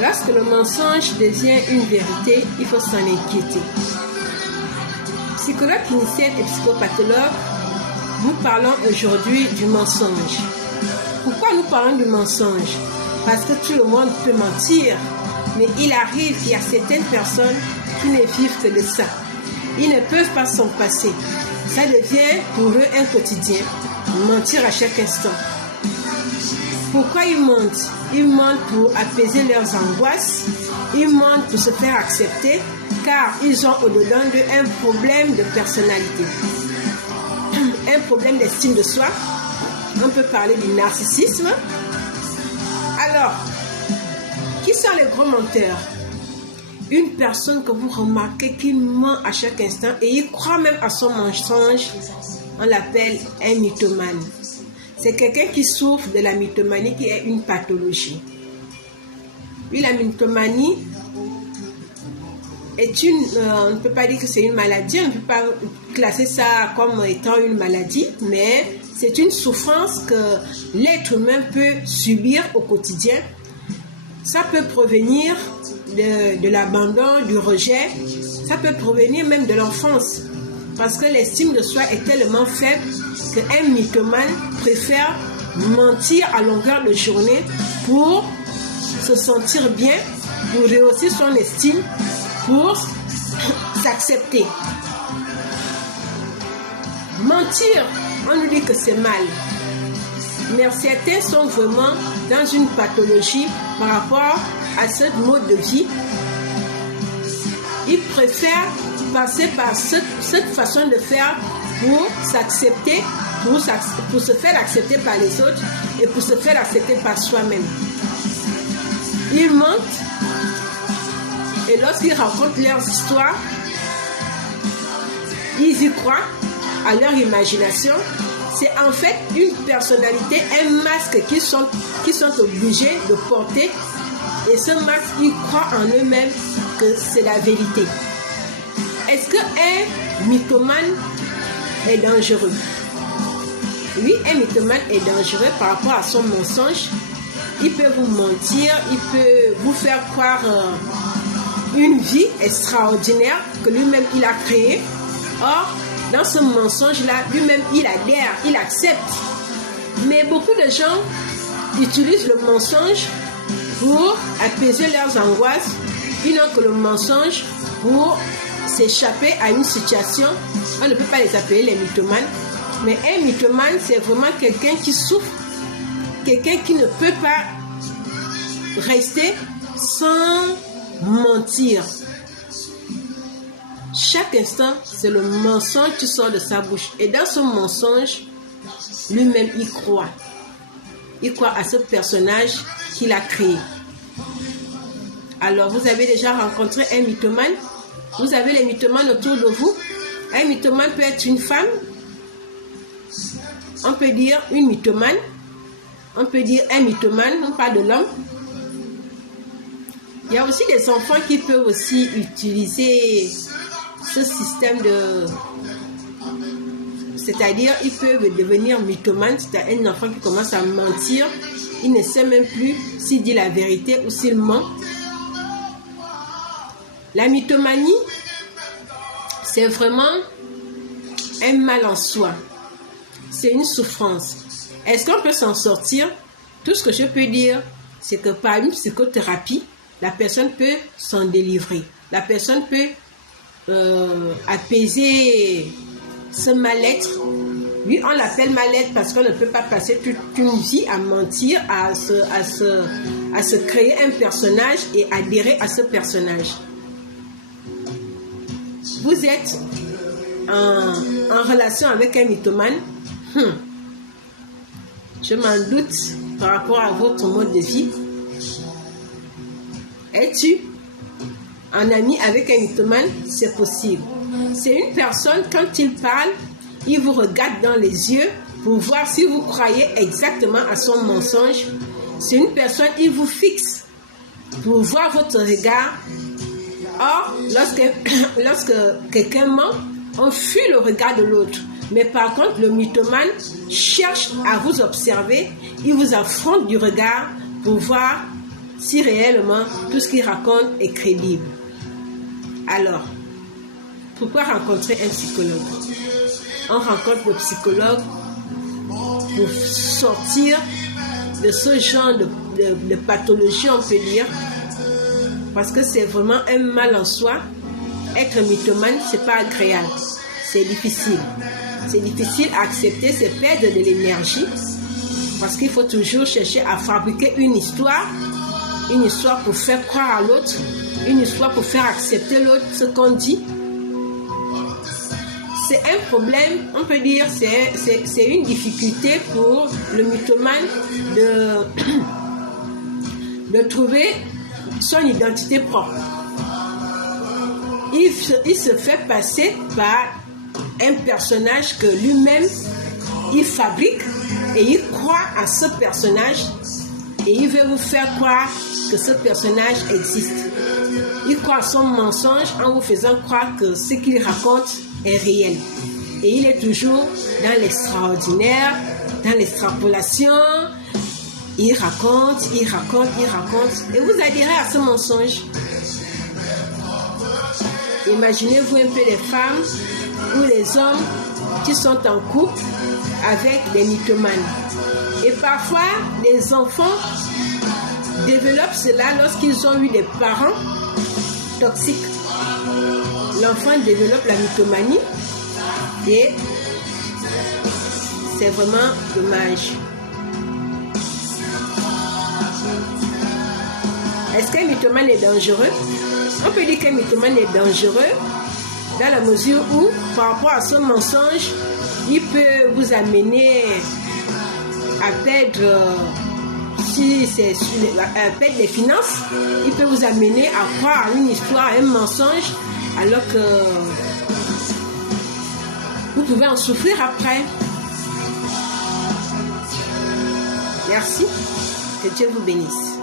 Lorsque le mensonge devient une vérité, il faut s'en inquiéter. Psychologue clinicienne et psychopathologue, nous parlons aujourd'hui du mensonge. Pourquoi nous parlons du mensonge? Parce que tout le monde peut mentir, mais il arrive qu'il y a certaines personnes qui ne vivent que de ça. Ils ne peuvent pas s'en passer. Ça devient pour eux un quotidien, mentir à chaque instant. Pourquoi ils mentent? Ils mentent pour apaiser leurs angoisses, ils mentent pour se faire accepter, car ils ont au-dedans d'eux un problème de personnalité, un problème d'estime de soi. On peut parler du narcissisme. Alors, qui sont les gros menteurs? Une personne que vous remarquez qui ment à chaque instant et il croit même à son mensonge, on l'appelle un mythomane. C'est quelqu'un qui souffre de la mythomanie qui est une pathologie. Oui, la mythomanie est on ne peut pas dire que c'est une maladie, on ne peut pas classer ça comme étant une maladie, mais c'est une souffrance que l'être humain peut subir au quotidien. Ça peut provenir de l'abandon, du rejet, ça peut provenir même de l'enfance. Parce que l'estime de soi est tellement faible qu'un mythomane préfère mentir à longueur de journée pour se sentir bien, pour rehausser son estime, pour s'accepter. Mentir, on nous dit que c'est mal. Mais certains sont vraiment dans une pathologie par rapport à ce mode de vie. Ils préfèrent passer par cette façon de faire pour s'accepter, pour se faire accepter par les autres et pour se faire accepter par soi-même. Ils mentent et lorsqu'ils racontent leurs histoires, ils y croient à leur imagination. C'est en fait une personnalité, un masque qu'ils sont obligés de porter. Et ce masque, ils croient en eux-mêmes que c'est la vérité. Est-ce qu'un mythomane est dangereux? Oui, un mythomane est dangereux par rapport à son mensonge. Il peut vous mentir, il peut vous faire croire une vie extraordinaire que lui-même il a créée. Or, dans ce mensonge-là, lui-même il adhère, il accepte. Mais beaucoup de gens utilisent le mensonge pour apaiser leurs angoisses. Ils n'ont que le mensonge pour s'échapper à une situation. On ne peut pas les appeler les mythomanes. Mais un mythomane, c'est vraiment quelqu'un qui souffre, quelqu'un qui ne peut pas rester sans mentir. Chaque instant, c'est le mensonge qui sort de sa bouche. Et dans ce mensonge, lui-même, il croit. Il croit à ce personnage qu'il a créé. Alors, vous avez déjà rencontré un mythomane? Vous avez les mythomanes autour de vous? Un mythomane peut être une femme. On peut dire une mythomane. On peut dire un mythomane, non pas de l'homme. Il y a aussi des enfants qui peuvent aussi utiliser ce système de... C'est-à-dire, ils peuvent devenir mythomanes. C'est un enfant qui commence à mentir. Il ne sait même plus s'il dit la vérité ou s'il ment. La mythomanie, c'est vraiment un mal en soi. C'est une souffrance. Est-ce qu'on peut s'en sortir? Tout ce que je peux dire, c'est que par une psychothérapie, la personne peut s'en délivrer. La personne peut apaiser ce mal-être. Oui, on l'appelle mal-être parce qu'on ne peut pas passer toute une vie à mentir, à se créer un personnage et adhérer à ce personnage. Vous êtes en relation avec un mythomane. Je m'en doute par rapport à votre mode de vie. Es-tu en ami avec un mythomane? C'est possible. C'est une personne, quand il parle, il vous regarde dans les yeux pour voir si vous croyez exactement à son mensonge. C'est une personne, il vous fixe pour voir votre regard. Or, lorsque quelqu'un ment, on fuit le regard de l'autre. Mais par contre, le mythomane cherche à vous observer. Il vous affronte du regard pour voir si réellement tout ce qu'il raconte est crédible. Alors, pourquoi rencontrer un psychologue? On rencontre le psychologue pour sortir de ce genre de pathologie, on peut dire, parce que c'est vraiment un mal en soi. Être mythomane, c'est pas agréable, c'est difficile. C'est difficile à accepter, c'est perdre de l'énergie, parce qu'il faut toujours chercher à fabriquer une histoire pour faire croire à l'autre, une histoire pour faire accepter l'autre ce qu'on dit. C'est un problème, on peut dire, c'est une difficulté pour le mythomane de trouver son identité propre. Il se fait passer par un personnage que lui-même il fabrique et il croit à ce personnage et il veut vous faire croire que ce personnage existe. Il croit à son mensonge en vous faisant croire que ce qu'il raconte est réel. Et il est toujours dans l'extraordinaire, dans l'extrapolation. Il raconte. Et vous adhérez à ce mensonge. Imaginez-vous un peu les femmes ou les hommes qui sont en couple avec des mythomanes. Et parfois, les enfants développent cela lorsqu'ils ont eu des parents toxiques. L'enfant développe la mythomanie et c'est vraiment dommage. Est-ce qu'un mythomane est dangereux? On peut dire qu'un mythomane est dangereux dans la mesure où, par rapport à son mensonge, il peut vous amener à perdre, si c'est à perdre des finances, il peut vous amener à croire à une histoire, à un mensonge, alors que vous pouvez en souffrir après. Merci, que Dieu vous bénisse.